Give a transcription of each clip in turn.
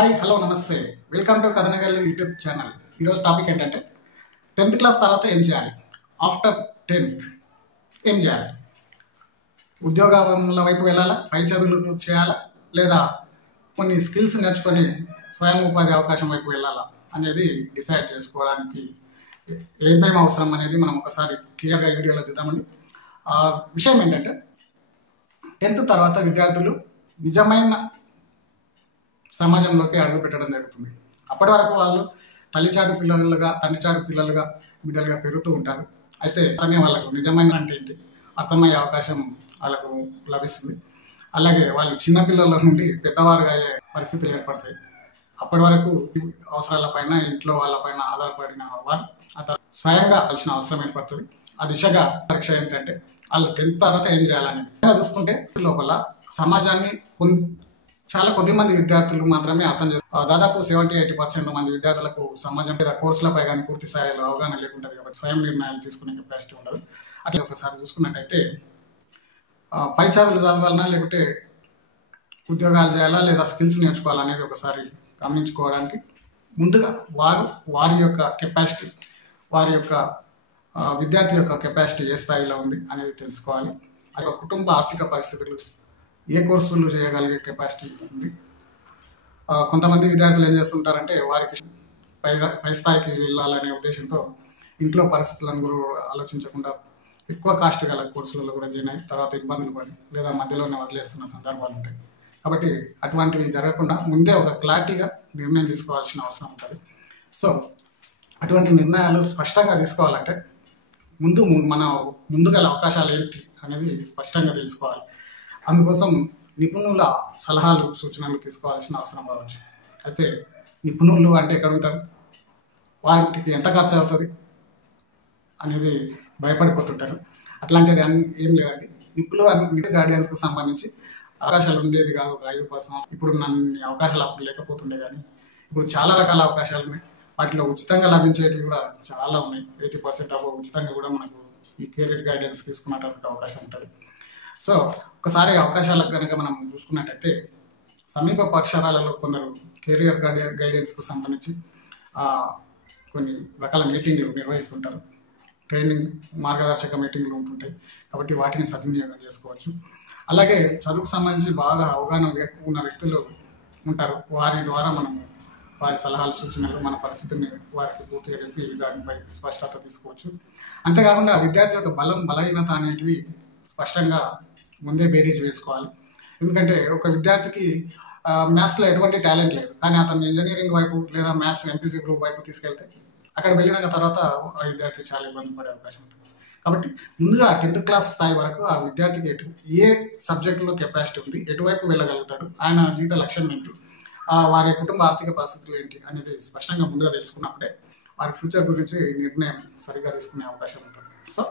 Hi hello నమస్తే welcome to Kathanagal YouTube channel. ఈరోజు topic ఏంటంటే 10th క్లాస్ తర్వాత ఏం చేయాలి, ఆఫ్టర్ 10th ఏం చేయాలి, ఉద్యోగాల వైపు వెళ్ళాలా, పై చదువులు చేయాలా, లేదా కొన్ని స్కిల్స్ నేర్చుకొని స్వయం ఉపాధి అవకాశం వైపు వెళ్ళాలా అనేది డిసైడ్ చేసుకోవడానికి ఏమేమి అవసరం అనేది మనం ఒకసారి క్లియర్గా వీడియోలో చూద్దామండి. విషయం ఏంటంటే 10th తర్వాత విద్యార్థులు నిజమైన సమాజంలోకి అడుగు పెట్టడం జరుగుతుంది. అప్పటి వరకు వాళ్ళు తండ్రిచాటు పిల్లలుగా బిడ్డలుగా పెరుగుతూ ఉంటారు. అయితే అనే వాళ్ళకు నిజమైన అంటే ఏంటి అర్థమయ్యే అవకాశం వాళ్ళకు లభిస్తుంది. అలాగే వాళ్ళు చిన్నపిల్లల నుండి పెద్దవారుగా అయ్యే పరిస్థితులు ఏర్పడతాయి. అప్పటి వరకు అవసరాలపైన ఇంట్లో వాళ్ళపైన ఆధారపడిన వారు స్వయంగా కలిసిన అవసరం ఏర్పడుతుంది. ఆ దిశగా పరీక్ష ఏంటంటే వాళ్ళు 10th తర్వాత ఏం చేయాలని చూసుకుంటే లోపల సమాజాన్ని చాలా కొద్ది మంది విద్యార్థులు మాత్రమే అర్థం చేస్తారు. దాదాపు 70-80% మంది విద్యార్థులకు సమాజం మీద కోర్సులపై కానీ పూర్తి స్థాయిలో అవగాహన లేకుంటుంది కాబట్టి స్వయం నిర్ణయాలు తీసుకునే కెపాసిటీ ఉండదు. అట్లా ఒకసారి చూసుకున్నట్టయితే పై చదువులు చదవాలన్నా లేకుంటే ఉద్యోగాలు చేయాలా లేదా స్కిల్స్ నేర్చుకోవాలనేది ఒకసారి గమనించుకోవడానికి ముందుగా వారి యొక్క కెపాసిటీ, వారి యొక్క విద్యార్థి యొక్క కెపాసిటీ ఏ స్థాయిలో ఉంది అనేది తెలుసుకోవాలి. ఆ యొక్క కుటుంబ ఆర్థిక పరిస్థితులు, ఏ కోర్సులు చేయగలిగే కెపాసిటీ ఉంది. కొంతమంది విద్యార్థులు ఏం చేస్తుంటారంటే వారికి పై స్థాయికి వెళ్ళాలనే ఉద్దేశంతో ఇంట్లో పరిస్థితులను కూడా ఆలోచించకుండా ఎక్కువ కాస్ట్ గల కోర్సులలో కూడా జాయిన్ అయ్యి తర్వాత ఇబ్బందులు పడి లేదా మధ్యలోనే వదిలేస్తున్న సందర్భాలు ఉంటాయి. కాబట్టి అటువంటివి జరగకుండా ముందే ఒక క్లారిటీగా నిర్ణయం తీసుకోవాల్సిన అవసరం ఉంటుంది. సో అటువంటి నిర్ణయాలు స్పష్టంగా తీసుకోవాలంటే ముందు గల అవకాశాలు ఏంటి అనేది స్పష్టంగా తెలుసుకోవాలి. అందుకోసం నిపుణుల సలహాలు సూచనలు తీసుకోవాల్సిన అవసరం రావచ్చు. అయితే నిపుణులు అంటే ఎక్కడ ఉంటారు, వాటికి ఎంత ఖర్చు అవుతుంది అనేది భయపడిపోతుంటారు. అట్లాంటిది ఏం లేదండి. నిపుణులు గార్డియన్స్కి సంబంధించి అవకాశాలు ఉండేది కాదు. 5% ఇప్పుడు నన్ను అవకాశాలు అప్పుడు లేకపోతుండే, కానీ ఇప్పుడు చాలా రకాల అవకాశాలు ఉన్నాయి. వాటిలో ఉచితంగా లభించేటివి కూడా చాలా ఉన్నాయి. 80% అవ్వ ఉచితంగా కూడా మనకు ఈ కెరీర్ గైడెన్స్ తీసుకున్నటువంటి అవకాశం ఉంటుంది. సో ఒకసారి అవకాశాలకు కనుక మనం చూసుకున్నట్టయితే సమీప పాఠశాలలో కొందరు కెరియర్ గైడెన్స్కు సంబంధించి కొన్ని రకాల మీటింగ్లు నిర్వహిస్తుంటారు. ట్రైనింగ్, మార్గదర్శక మీటింగ్లు ఉంటుంటాయి. కాబట్టి వాటిని సద్వినియోగం చేసుకోవచ్చు. అలాగే చదువుకు సంబంధించి బాగా అవగాహన ఉన్న వ్యక్తులు ఉంటారు. వారి ద్వారా మనం వారి సలహాలు సూచనలు మన పరిస్థితిని వారికి పూర్తిగా చెప్పి దానిపై స్పష్టత తీసుకోవచ్చు. అంతేకాకుండా విద్యార్థి యొక్క బలహీనత అనేటివి స్పష్టంగా ముందే బేరీజ్ వేసుకోవాలి. ఎందుకంటే ఒక విద్యార్థికి మ్యాథ్స్లో ఎటువంటి టాలెంట్ లేదు, కానీ అతను ఇంజనీరింగ్ వైపు లేదా మ్యాథ్స్ ఎంపీసీ గ్రూప్ వైపు తీసుకెళ్తే అక్కడ వెళ్ళిన తర్వాత ఆ విద్యార్థి చాలా ఇబ్బంది పడే అవకాశం ఉంటుంది. కాబట్టి ముందుగా 10th క్లాస్ స్థాయి వరకు ఆ విద్యార్థికి ఏ సబ్జెక్టులో కెపాసిటీ ఉంది, ఎటువైపు వెళ్ళగలుగుతాడు, ఆయన జీవిత లక్ష్యం ఏంటి, వారి కుటుంబ ఆర్థిక పరిస్థితులు ఏంటి అనేది స్పష్టంగా ముందుగా తెలుసుకున్నప్పుడే వారి ఫ్యూచర్ గురించి నిర్ణయం సరిగ్గా తీసుకునే అవకాశం ఉంటుంది. సో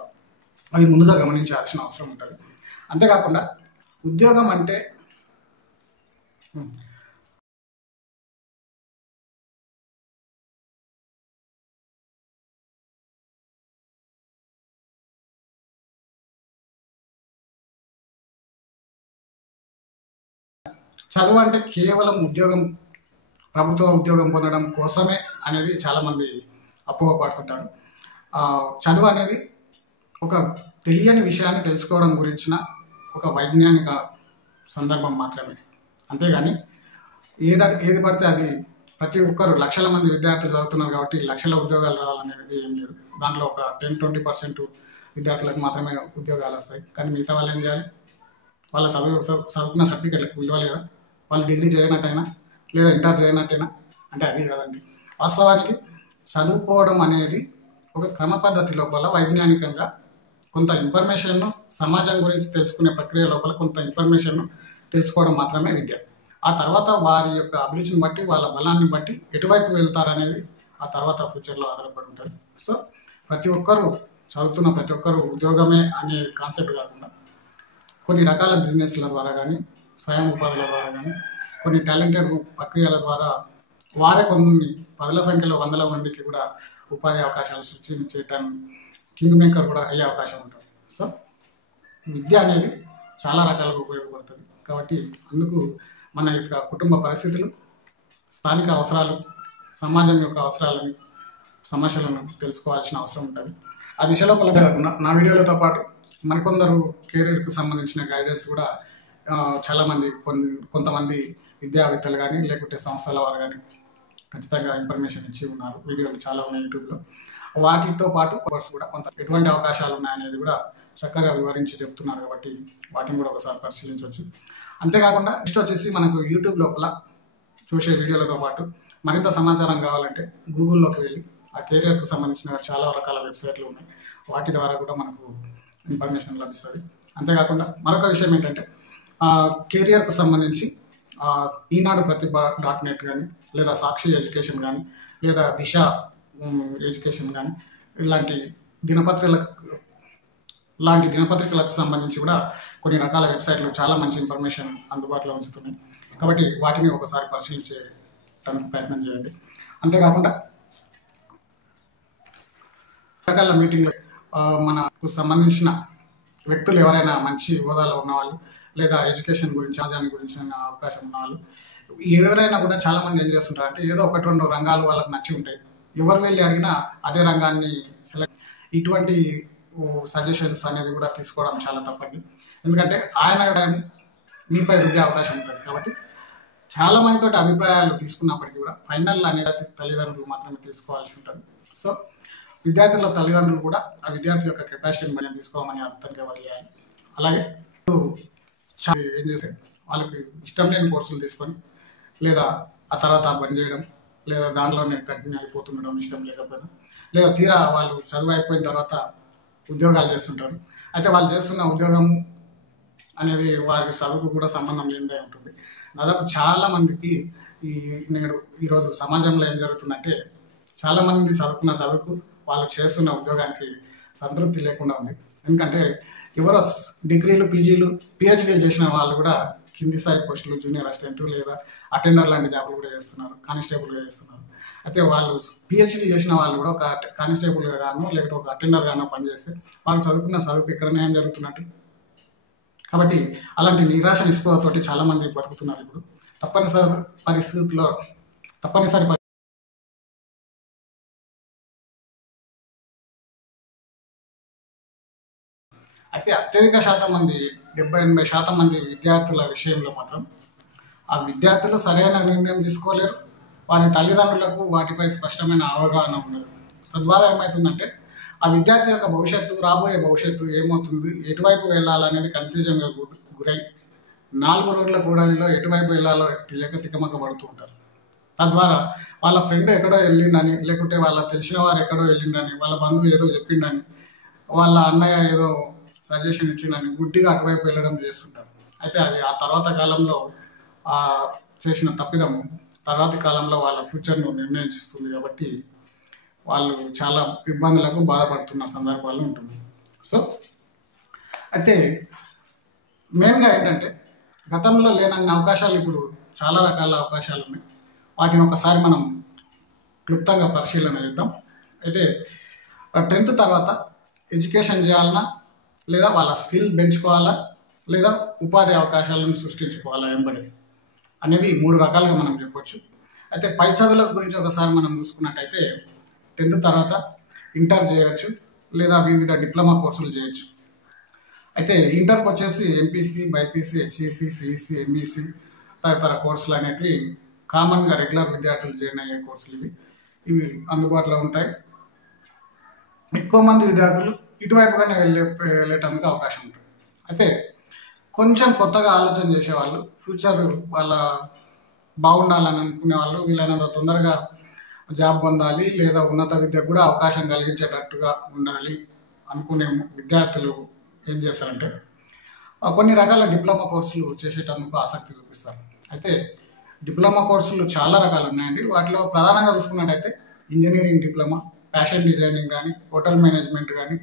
అవి ముందుగా గమనించాల్సిన అవసరం ఉంటుంది. అంతేకాకుండా ఉద్యోగం అంటే చదువు అంటే కేవలం ప్రభుత్వ ఉద్యోగం పొందడం కోసమే అనేది చాలామంది అపోహపడుతుంటారు. చదువు అనేది ఒక తెలియని విషయాన్ని తెలుసుకోవడం గురించిన ఒక వైజ్ఞానిక సందర్భం మాత్రమే. అంతేగాని ఏది పడితే అది ప్రతి ఒక్కరు లక్షల మంది విద్యార్థులు చదువుతున్నారు కాబట్టి లక్షల ఉద్యోగాలు రావాలనేది ఏం లేదు. దాంట్లో ఒక 10-20% విద్యార్థులకు మాత్రమే ఉద్యోగాలు వస్తాయి. కానీ మిగతా వాళ్ళు ఏం చేయాలి, వాళ్ళ చదువుకున్న సర్టిఫికెట్లకు విలువ లేదా, వాళ్ళు డిగ్రీ చేయనట్టయినా లేదా ఇంటర్ చేయనట్టయినా అంటే అది కాదండి. వాస్తవానికి చదువుకోవడం అనేది ఒక క్రమ పద్ధతి లోపల వైజ్ఞానికంగా కొంత ఇన్ఫర్మేషన్ను సమాజం గురించి తెలుసుకునే ప్రక్రియ లోపల కొంత ఇన్ఫర్మేషన్ను తెలుసుకోవడం మాత్రమే విద్య. ఆ తర్వాత వారి యొక్క అభిరుచిని బట్టి, వాళ్ళ బలాన్ని బట్టి ఎటువైపు వెళ్తారనేది ఆ తర్వాత ఫ్యూచర్లో ఆధారపడి ఉంటుంది. సో ప్రతి ఒక్కరు ఉద్యోగమే అనే కాన్సెప్ట్ కాకుండా కొన్ని రకాల బిజినెస్ల ద్వారా కానీ, స్వయం ఉపాధుల ద్వారా కానీ, కొన్ని టాలెంటెడ్ ప్రక్రియల ద్వారా వారే కొన్ని 10ల సంఖ్యలో 100ల మందికి కూడా ఉపాధి అవకాశాలు సృష్టించడానికి కింగ్ మేకర్ కూడా అయ్యే అవకాశం ఉంటుంది. సో విద్య అనేది చాలా రకాలుగా ఉపయోగపడుతుంది. కాబట్టి అందుకు మన యొక్క కుటుంబ పరిస్థితులు, స్థానిక అవసరాలు, సమాజం యొక్క అవసరాలను, సమస్యలను తెలుసుకోవాల్సిన అవసరం ఉంటుంది. ఆ దిశలో కాకుండా నా వీడియోలతో పాటు మరికొందరు కెరీర్కి సంబంధించిన గైడెన్స్ కూడా చాలామంది కొంతమంది విద్యావేత్తలు కానీ లేకుంటే సంస్థల వారు కానీ ఖచ్చితంగా ఇన్ఫర్మేషన్ ఇచ్చి ఉన్నారు. వీడియోలు చాలా ఉన్నాయి యూట్యూబ్లో. వాటితో పాటు కోర్స్ కూడా కొంత ఎటువంటి అవకాశాలు ఉన్నాయనేది కూడా చక్కగా వివరించి చెప్తున్నారు కాబట్టి వాటిని కూడా ఒకసారి పరిశీలించవచ్చు. అంతేకాకుండా నెక్స్ట్ వచ్చేసి మనకు యూట్యూబ్ లోపల చూసే వీడియోలతో పాటు మరింత సమాచారం కావాలంటే గూగుల్లోకి వెళ్ళి ఆ కెరియర్కు సంబంధించిన చాలా రకాల వెబ్సైట్లు ఉన్నాయి. వాటి ద్వారా కూడా మనకు ఇన్ఫర్మేషన్ లభిస్తుంది. అంతేకాకుండా మరొక విషయం ఏంటంటే కెరియర్కు సంబంధించి ఈనాడు ప్రతిభ .net కానీ లేదా సాక్షి ఎడ్యుకేషన్ కానీ లేదా దిశ ఎడ్యుకేషన్ కానీ ఇలాంటి దినపత్రికలకు సంబంధించి కూడా కొన్ని రకాల వెబ్సైట్లు చాలా మంచి ఇన్ఫర్మేషన్ అందుబాటులో ఉంచుతున్నాయి. కాబట్టి వాటిని ఒకసారి పరిశీలించడానికి ప్రయత్నం చేయండి. అంతేకాకుండా రకాల మీటింగ్లు మనకు సంబంధించిన వ్యక్తులు ఎవరైనా మంచి హోదాలో ఉన్నవాళ్ళు లేదా ఎడ్యుకేషన్ గురించి సమాజాన్ని గురించి అవకాశం ఉన్నవాళ్ళు ఎవరైనా కూడా చాలామంది ఏం చేస్తుంటారంటే ఏదో ఒకటి రెండు రంగాలు వాళ్ళకి నచ్చి ఉంటాయి. ఎవరు వెళ్ళి అడిగినా అదే రంగాన్ని ఇటువంటి సజెషన్స్ అనేది కూడా తీసుకోవడం చాలా తప్పండి. ఎందుకంటే ఆయన మీపై రుద్దే అవకాశం ఉంటుంది. కాబట్టి చాలా మందితో అభిప్రాయాలు తీసుకున్నప్పటికీ కూడా ఫైనల్ అనేది తల్లిదండ్రులు మాత్రమే తీసుకోవాల్సి ఉంటుంది. సో విద్యార్థుల తల్లిదండ్రులు కూడా ఆ విద్యార్థి యొక్క కెపాసిటీని మనం తీసుకోమని అర్థంగా వదిలేయాలి. అలాగే ఏం చేస్తే వాళ్ళకి ఇష్టం లేని కోర్సులు తీసుకొని లేదా ఆ తర్వాత బంద్ చేయడం లేదా దానిలోనే కంటిన్యూ అయిపోతుండడం ఇష్టం లేకపోయినా లేదా తీరా వాళ్ళు చదువు అయిపోయిన తర్వాత ఉద్యోగాలు చేస్తుంటారు. అయితే వాళ్ళు చేస్తున్న ఉద్యోగం అనేది వారి చదువుకు కూడా సంబంధం లేనిదే ఉంటుంది. దాదాపు చాలామందికి ఈరోజు సమాజంలో ఏం జరుగుతుందంటే చాలామంది చదువుకున్న చదువుకు వాళ్ళు చేస్తున్న ఉద్యోగానికి సంతృప్తి లేకుండా ఉంది. ఎందుకంటే ఎవరో డిగ్రీలు పిహెచ్డీలు చేసిన వాళ్ళు కూడా కింది స్థాయి పోస్టులు జూనియర్ అసిస్టెంట్ లేదా అటెండర్ లాంటి జాబులు కూడా చేస్తున్నారు, కానిస్టేబుల్గా చేస్తున్నారు. అయితే వాళ్ళు పిహెచ్డీ చేసిన వాళ్ళు కూడా ఒక కానిస్టేబుల్గా గానో లేకపోతే ఒక అటెండర్ గానో పనిచేస్తే వాళ్ళు చదువుకున్న చదువుకు ఎక్కడ న్యాయం జరుగుతున్నట్టు. కాబట్టి అలాంటి నిరాశ నిస్పృహతోటి చాలామంది బతుకుతున్నారు. ఇప్పుడు తప్పనిసరి అయితే అత్యధిక శాతం మంది 70-80% మంది విద్యార్థుల విషయంలో మాత్రం ఆ విద్యార్థులు సరైన నిర్ణయం తీసుకోలేరు. వారి తల్లిదండ్రులకు వాటిపై స్పష్టమైన అవగాహన ఉండదు. తద్వారా ఏమవుతుందంటే ఆ విద్యార్థి యొక్క రాబోయే భవిష్యత్తు ఏమవుతుంది, ఎటువైపు వెళ్ళాలనేది కన్ఫ్యూజన్గా గురై 4 రోడ్ల కూడలిలో ఎటువైపు వెళ్ళాలో తెలియక తికమక పడుతూ ఉంటారు. తద్వారా వాళ్ళ ఫ్రెండ్ ఎక్కడో వెళ్ళిండని లేకుంటే వాళ్ళ తెలిసిన వారు ఎక్కడో వెళ్ళిండని వాళ్ళ బంధువు ఏదో చెప్పిండని వాళ్ళ అన్నయ్య ఏదో సజెషన్ ఇచ్చిండని గుడ్డిగా అటువైపు వెళ్ళడం చేస్తుంటారు. అయితే అది ఆ తర్వాత కాలంలో చేసిన తప్పిదం తర్వాతి కాలంలో వాళ్ళ ఫ్యూచర్ను నిర్ణయిస్తుంది. కాబట్టి వాళ్ళు చాలా ఇబ్బందులకు బాధపడుతున్న సందర్భాలు ఉంటుంది. సో అయితే మెయిన్గా ఏంటంటే గతంలో లేనన్ని అవకాశాలు ఇప్పుడు చాలా రకాల అవకాశాలు ఉన్నాయి. వాటిని ఒకసారి మనం క్లుప్తంగా పరిశీలన చేద్దాం. అయితే 10th తర్వాత ఎడ్యుకేషన్ చేయాలన్నా లేదా వాళ్ళ స్కిల్ పెంచుకోవాలా లేదా ఉపాధి అవకాశాలను సృష్టించుకోవాలా వెంబడి అనేవి 3 రకాలుగా మనం చెప్పొచ్చు. అయితే పై చదువుల గురించి ఒకసారి మనం చూసుకున్నట్టయితే 10th తర్వాత ఇంటర్ చేయొచ్చు లేదా వివిధ డిప్లొమా కోర్సులు చేయొచ్చు. అయితే ఇంటర్కి వచ్చేసి MPC, BiPC, HEC, CEC, MEC తదితర కోర్సులు అనేవి కామన్గా రెగ్యులర్ విద్యార్థులు జాయిన్ అయ్యే కోర్సులు ఇవి అందుబాటులో ఉంటాయి. ఎక్కువ మంది విద్యార్థులు ఇటువైపుగానే వెళ్ళేటందుకు అవకాశం ఉంటుంది. అయితే కొంచెం కొత్తగా ఆలోచన చేసేవాళ్ళు, ఫ్యూచర్ వాళ్ళ బాగుండాలని అనుకునే వాళ్ళు వీళ్ళైనంత తొందరగా జాబ్ పొందాలి లేదా ఉన్నత విద్యకు కూడా అవకాశం కలిగించేటట్టుగా ఉండాలి అనుకునే విద్యార్థులు ఏం చేస్తారంటే కొన్ని రకాల డిప్లొమా కోర్సులు చేసేటందుకు ఆసక్తి చూపిస్తారు. అయితే డిప్లొమా కోర్సులు చాలా రకాలు ఉన్నాయండి. వాటిలో ప్రధానంగా చూసుకున్నట్టయితే ఇంజనీరింగ్ డిప్లొమా, ఫ్యాషన్ డిజైనింగ్ కానీ, హోటల్ మేనేజ్మెంట్ కానీ,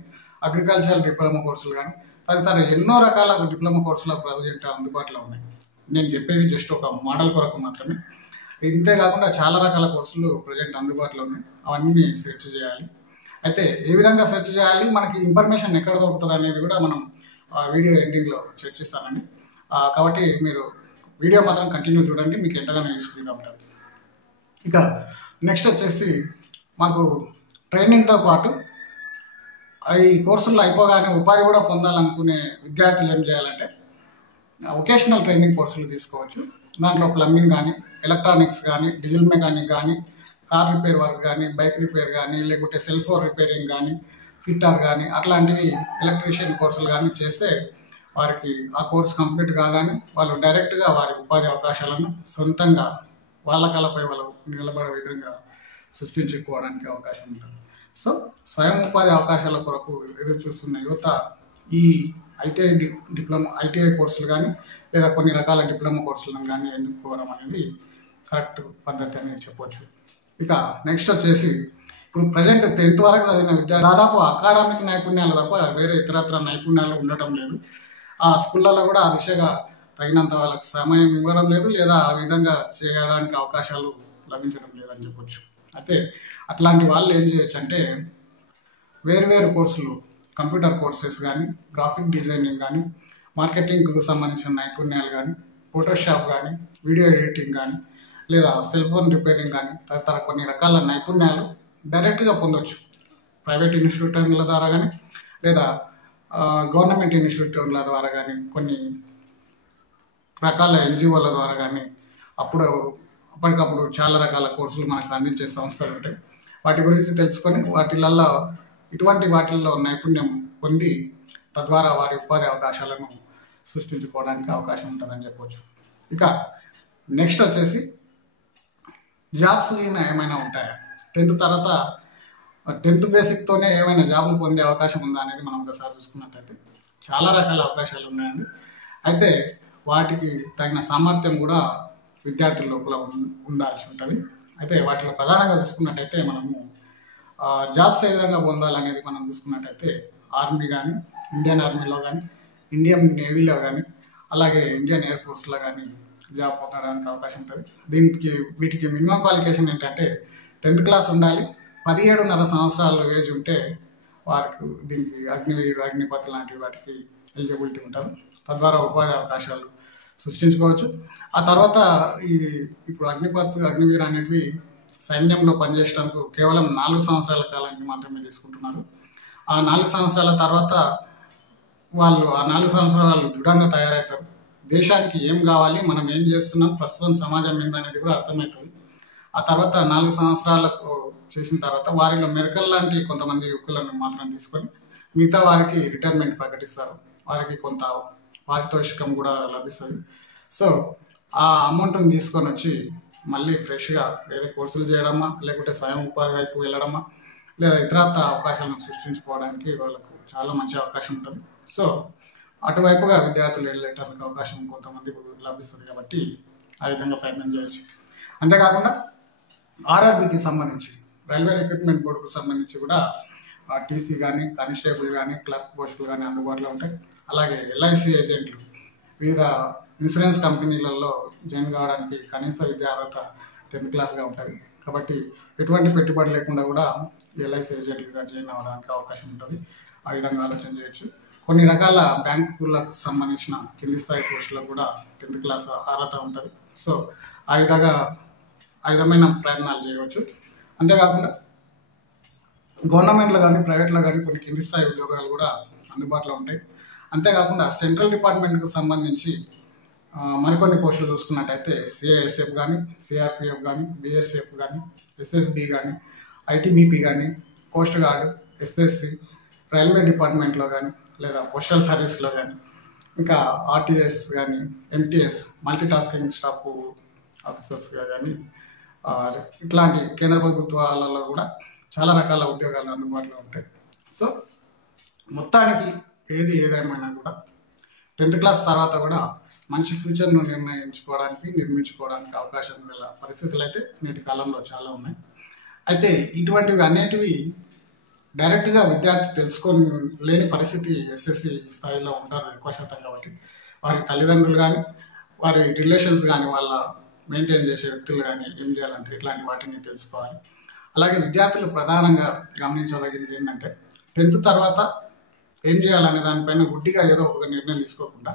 అగ్రికల్చరల్ డిప్లొమా కోర్సులు కానీ తదితర ఎన్నో రకాల డిప్లొమా కోర్సులు ప్రజెంట్ అందుబాటులో ఉన్నాయి. నేను చెప్పేవి జస్ట్ ఒక మోడల్ కొరకు మాత్రమే. ఇంతే కాకుండా చాలా రకాల కోర్సులు ప్రజెంట్ అందుబాటులో ఉన్నాయి. అవన్నీ సెర్చ్ చేయాలి. అయితే ఏ విధంగా సెర్చ్ చేయాలి, మనకి ఇన్ఫర్మేషన్ ఎక్కడ దొరుకుతుంది అనేది కూడా మనం వీడియో ఎండింగ్లో చర్చిస్తానండి. కాబట్టి మీరు వీడియో మాత్రం కంటిన్యూ చూడండి, మీకు ఎంతగానో యూస్ఫుల్గా ఉంటుంది. ఇక నెక్స్ట్ వచ్చేసి మాకు ట్రైనింగ్తో పాటు ఈ కోర్సుల్లో అయిపోగానే ఉపాధి కూడా పొందాలనుకునే విద్యార్థులు ఏం చేయాలంటే వొకేషనల్ ట్రైనింగ్ కోర్సులు తీసుకోవచ్చు. దాంట్లో ప్లంబింగ్ కానీ, ఎలక్ట్రానిక్స్ కానీ, డీజిల్ మెకానిక్ కానీ, కార్ రిపేర్ వర్క్ కానీ, బైక్ రిపేర్ కానీ, లేకుంటే సెల్ ఫోన్ రిపేరింగ్ కానీ, ఫిట్టర్ కానీ, అట్లాంటివి ఎలక్ట్రీషియన్ కోర్సులు కానీ చేస్తే వారికి ఆ కోర్సు కంప్లీట్ కాగానే వాళ్ళు డైరెక్ట్గా వారి ఉపాధి అవకాశాలను సొంతంగా వాళ్ళ కళపై వాళ్ళు నిలబడే విధంగా సృష్టించుకోవడానికి అవకాశం ఉంటుంది. సో స్వయం ఉపాధి అవకాశాల కొరకు ఎదురు చూస్తున్న యువత ఈ ఐటీఐ కోర్సులు కానీ లేదా కొన్ని రకాల డిప్లొమా కోర్సులను కానీ ఎన్నుకోవడం అనేది కరెక్ట్ పద్ధతి అని చెప్పవచ్చు. ఇక నెక్స్ట్ వచ్చేసి ఇప్పుడు ప్రజెంట్ 10th వరకు చదివిన విద్యార్థి దాదాపు అకాడమిక్ నైపుణ్యాలు తప్ప వేరే ఇతరత్ర నైపుణ్యాలు ఉండటం లేదు. ఆ స్కూళ్ళలో కూడా ఆ దిశగా తగినంత వాళ్ళకి సమయం ఇవ్వడం లేదు, లేదా ఆ విధంగా చేయడానికి అవకాశాలు లభించడం లేదని చెప్పొచ్చు. అయితే అట్లాంటి వాళ్ళు ఏం చేయొచ్చు అంటే వేరు కోర్సులు, కంప్యూటర్ కోర్సెస్ కానీ, గ్రాఫిక్ డిజైనింగ్ కానీ, మార్కెటింగ్కు సంబంధించిన నైపుణ్యాలు కానీ, ఫోటోషాప్ కానీ, వీడియో ఎడిటింగ్ కానీ, లేదా సెల్ ఫోన్ రిపేరింగ్ కానీ తదితర కొన్ని రకాల నైపుణ్యాలు డైరెక్ట్గా పొందవచ్చు. ప్రైవేట్ ఇన్స్టిట్యూట్ల ద్వారా కానీ లేదా గవర్నమెంట్ ఇన్స్టిట్యూట్ల ద్వారా కానీ, కొన్ని రకాల ఎన్జిఓల ద్వారా కానీ అప్పటికప్పుడు చాలా రకాల కోర్సులు మనకు అందించే సంస్థలు ఉంటాయి. వాటి గురించి తెలుసుకొని వాటిల్లో నైపుణ్యం పొంది తద్వారా వారి ఉపాధి అవకాశాలను సృష్టించుకోవడానికి అవకాశం ఉంటుందని చెప్పవచ్చు. ఇక నెక్స్ట్ వచ్చేసి జాబ్స్ ఏమైనా ఉంటాయా, 10th తర్వాత 10th బేసిక్తోనే ఏమైనా జాబులు పొందే అవకాశం ఉందా అనేది మనం ఒకసారి చూసుకున్నట్టయితే చాలా రకాల అవకాశాలు ఉన్నాయండి. అయితే వాటికి తగిన సామర్థ్యం కూడా విద్యార్థుల లోపల ఉండాల్సి ఉంటుంది. అయితే వాటిలో ప్రధానంగా చూసుకున్నట్టయితే మనము జాబ్స్ ఏ విధంగా పొందాలనేది మనం చూసుకున్నట్టయితే ఆర్మీ కానీ, ఇండియన్ ఆర్మీలో కానీ, ఇండియన్ నేవీలో కానీ, అలాగే ఇండియన్ ఎయిర్ ఫోర్స్లో కానీ జాబ్ పొందడానికి అవకాశం ఉంటుంది. వీటికి మినిమం క్వాలిఫికేషన్ ఏంటంటే 10th క్లాస్ ఉండాలి, 17.5 సంవత్సరాల ఏజ్ ఉంటే వారికి దీనికి అగ్నివీరు, అగ్నిపథ్ లాంటి వాటికి ఎలిజిబిలిటీ ఉంటారు. తద్వారా ఉపాధి అవకాశాలు సృష్టించుకోవచ్చు. ఆ తర్వాత ఇప్పుడు అగ్నిపథ్, అగ్నివీర్ అనేటివి సైన్యంలో పనిచేయడానికి కేవలం 4 సంవత్సరాల కాలానికి మాత్రమే తీసుకుంటున్నారు. ఆ 4 సంవత్సరాల తర్వాత వాళ్ళు ఆ 4 సంవత్సరాలు దృఢంగా తయారవుతారు. దేశానికి ఏం కావాలి, మనం ఏం చేస్తున్నాం, ప్రస్తుతం సమాజం ఏందనేది కూడా అర్థమవుతుంది. ఆ తర్వాత 4 సంవత్సరాలకు చేసిన తర్వాత వారిలో మెరకల్ లాంటి కొంతమంది యువకులను మాత్రం తీసుకొని మిగతా వారికి రిటైర్మెంట్ ప్రకటిస్తారు. వారికి కొంత పారితోషికం కూడా లభిస్తుంది. సో ఆ అమౌంట్ని తీసుకొని వచ్చి మళ్ళీ ఫ్రెష్గా వేరే కోర్సులు చేయడమా, లేకుంటే స్వయం ఉపాధి వైపు వెళ్ళడమా, లేదా ఇతరత్ర అవకాశాలను సృష్టించుకోవడానికి వాళ్ళకు చాలా మంచి అవకాశం ఉంటుంది. సో అటువైపుగా విద్యార్థులు వెళ్ళేటానికి అవకాశం కొంతమందికి లభిస్తుంది కాబట్టి ఆ విధంగా ప్రయత్నం చేయొచ్చు. అంతేకాకుండా ఆర్ఆర్బికి సంబంధించి, రైల్వే రిక్రూట్మెంట్ బోర్డుకు సంబంధించి కూడా టీసీ కానీ, కానిస్టేబుల్ కానీ, క్లర్క్ పోస్టులు కానీ అందుబాటులో ఉంటాయి. అలాగే ఎల్ఐసి ఏజెంట్లు, వివిధ ఇన్సూరెన్స్ కంపెనీలలో జాయిన్ కావడానికి కనీస విద్యా అర్హత 10th క్లాస్గా ఉంటుంది. కాబట్టి ఎటువంటి పెట్టుబడి లేకుండా కూడా ఎల్ఐసి ఏజెంట్లుగా జాయిన్ అవ్వడానికి అవకాశం ఉంటుంది. ఆ విధంగా ఆలోచన చేయొచ్చు. కొన్ని రకాల బ్యాంకులకు సంబంధించిన కింది స్థాయి పోస్టులకు కూడా 10th క్లాస్ అర్హత ఉంటుంది. సో ఆ విధమైన ప్రయత్నాలు చేయవచ్చు. అంతేకాకుండా గవర్నమెంట్లో కానీ, ప్రైవేట్లో కానీ కొన్ని కింది స్థాయి ఉద్యోగాలు కూడా అందుబాటులో ఉంటాయి. అంతేకాకుండా సెంట్రల్ డిపార్ట్మెంట్కు సంబంధించి మరికొన్ని పోస్టులు చూసుకున్నట్టయితే సిఐఎస్ఎఫ్ కానీ, సిఆర్పిఎఫ్ కానీ, బిఎస్ఎఫ్ కానీ, ఎస్ఎస్బి కానీ, ఐటీబీపీ కానీ, కోస్ట్ గార్డ్, ఎస్ఎస్సి, రైల్వే డిపార్ట్మెంట్లో కానీ, లేదా పోస్టల్ సర్వీస్లో కానీ, ఇంకా ఆర్టీఎస్ కానీ, ఎంటీఎస్, మల్టీ టాస్కింగ్ స్టాఫ్ ఆఫీసర్స్గా కానీ, ఇట్లాంటి కేంద్ర ప్రభుత్వాలలో కూడా చాలా రకాల ఉద్యోగాలు అందుబాటులో ఉంటాయి. సో మొత్తానికి ఏదేమైనా కూడా 10th క్లాస్ తర్వాత కూడా మంచి ఫ్యూచర్ను నిర్మించుకోవడానికి అవకాశం గల పరిస్థితులు అయితే నేటి కాలంలో చాలా ఉన్నాయి. అయితే ఇటువంటివి అనేటివి డైరెక్ట్గా విద్యార్థి తెలుసుకొని లేని పరిస్థితి ఎస్ఎస్సి స్థాయిలో ఉంటారు ఎక్కువ శాతం. కాబట్టి వారి తల్లిదండ్రులు కానీ, వారి రిలేషన్స్ కానీ, వాళ్ళ మెయింటైన్ చేసే వ్యక్తులు కానీ ఏం చేయాలంటే ఇట్లాంటి వాటిని తెలుసుకోవాలి. అలాగే విద్యార్థులు ప్రధానంగా గమనించదగింది ఏంటంటే 10th తర్వాత ఏం చేయాలనే దానిపైన గుడ్డిగా ఏదో ఒక నిర్ణయం తీసుకోకుండా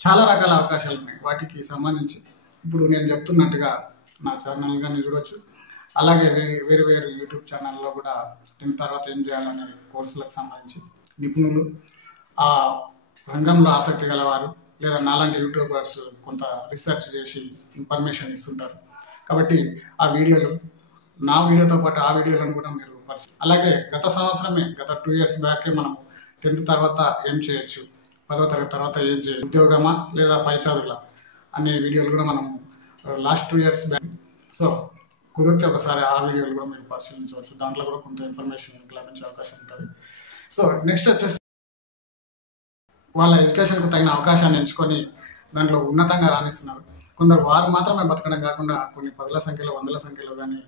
చాలా రకాల అవకాశాలు ఉన్నాయి. వాటికి సంబంధించి ఇప్పుడు నేను చెప్తున్నట్టుగా నా ఛానల్ కానీ చూడవచ్చు. అలాగే వేరే వేరే యూట్యూబ్ ఛానల్లో కూడా 10th తర్వాత ఏం చేయాలనే కోర్సులకు సంబంధించి నిపుణులు, ఆ రంగంలో ఆసక్తి గలవారు లేదా నాలాంటి యూట్యూబర్స్ కొంత రీసెర్చ్ చేసి ఇన్ఫర్మేషన్ ఇస్తుంటారు. కాబట్టి ఆ వీడియోలు, నా వీడియోతో పాటు ఆ వీడియోలను కూడా మీరు అలాగే గత 2 years బ్యాకే మనం 10th తర్వాత ఏం చేయొచ్చు, 10వ తరగతి తర్వాత ఏం చేయొచ్చు, ఉద్యోగమా లేదా పై చదువులా అనే వీడియోలు కూడా మనం లాస్ట్ 2 years బ్యాక్. సో కుదిరితే ఒకసారి ఆ వీడియోలు కూడా మీరు పరిశీలించవచ్చు. దాంట్లో కూడా కొంత ఇన్ఫర్మేషన్ లభించే అవకాశం ఉంటుంది. సో నెక్స్ట్ వచ్చేసి వాళ్ళ ఎడ్యుకేషన్కు తగిన అవకాశాన్ని ఎంచుకొని దాంట్లో ఉన్నతంగా రాణిస్తున్నారు. కొందరు వారు మాత్రమే బతకడం కాకుండా కొన్ని 10ల సంఖ్యలో 100ల సంఖ్యలో కానీ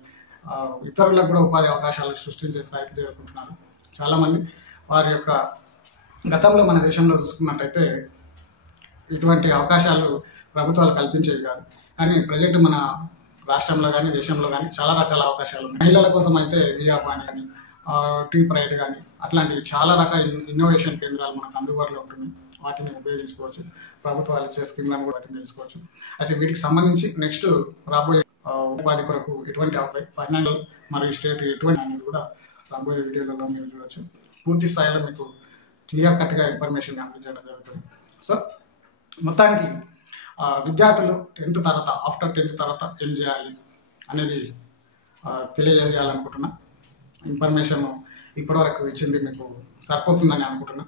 ఇతరులకు కూడా ఉపాధి అవకాశాలు సృష్టించే స్థాయికి చేరుకుంటున్నారు. చాలామంది వారి యొక్క గతంలో మన దేశంలో చూసుకున్నట్టయితే ఇటువంటి అవకాశాలు ప్రభుత్వాలు కల్పించేవి కాదు. కానీ ప్రజెంట్ మన రాష్ట్రంలో కానీ దేశంలో కానీ చాలా రకాల అవకాశాలు ఉన్నాయి. మహిళల కోసం అయితే వియాపాని కానీ టీ ప్రైడ్ కానీ అట్లాంటివి చాలా రకాల ఇన్నోవేషన్ కేంద్రాలు మనకు అందుబాటులో ఉంటున్నాయి. వాటిని ఉపయోగించుకోవచ్చు. ప్రభుత్వాలు ఇచ్చే స్కీమ్లను కూడా వాటిని తెలుసుకోవచ్చు. అయితే వీటికి సంబంధించి నెక్స్ట్ రాబోయే ఉపాధి కొరకు ఎటువంటి ఫైనాన్షియల్ మరియు స్టేట్ ఎటువంటి అనేది కూడా రాబోయే వీడియోలలో మీరు చూడవచ్చు. పూర్తి స్థాయిలో మీకు క్లియర్ కట్గా ఇన్ఫర్మేషన్ అందించడం జరుగుతుంది. సో మొత్తానికి విద్యార్థులు 10th తర్వాత ఆఫ్టర్ 10th తర్వాత ఏం చేయాలి అనేది తెలియజేయాలనుకుంటున్నా. ఇన్ఫర్మేషన్ ఇప్పటివరకు ఇచ్చింది మీకు సరిపోతుందని అనుకుంటున్నా.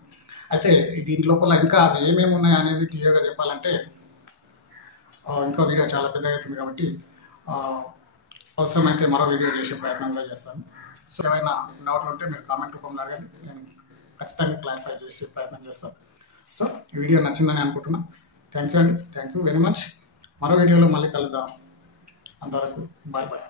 అయితే దీని లోపల ఇంకా ఏమేమి ఉన్నాయి అనేది క్లియర్గా చెప్పాలంటే ఇంకా వీడియో చాలా పెద్దగా అవుతుంది. కాబట్టి అవసరమైతే మరో వీడియో చేసే ప్రయత్నం కూడా చేస్తాను. సో ఏమైనా డౌట్లు ఉంటే మీరు కామెంట్ రూపంలో అడగండి, నేను ఖచ్చితంగా క్లారిఫై చేసే ప్రయత్నం చేస్తాను. సో ఈ వీడియో నచ్చిందని అనుకుంటున్నా. థ్యాంక్ యూ అండి, థ్యాంక్ యూ వెరీ మచ్. మరో వీడియోలో మళ్ళీ కలుద్దాం. అంతవరకు బాయ్ బాయ్.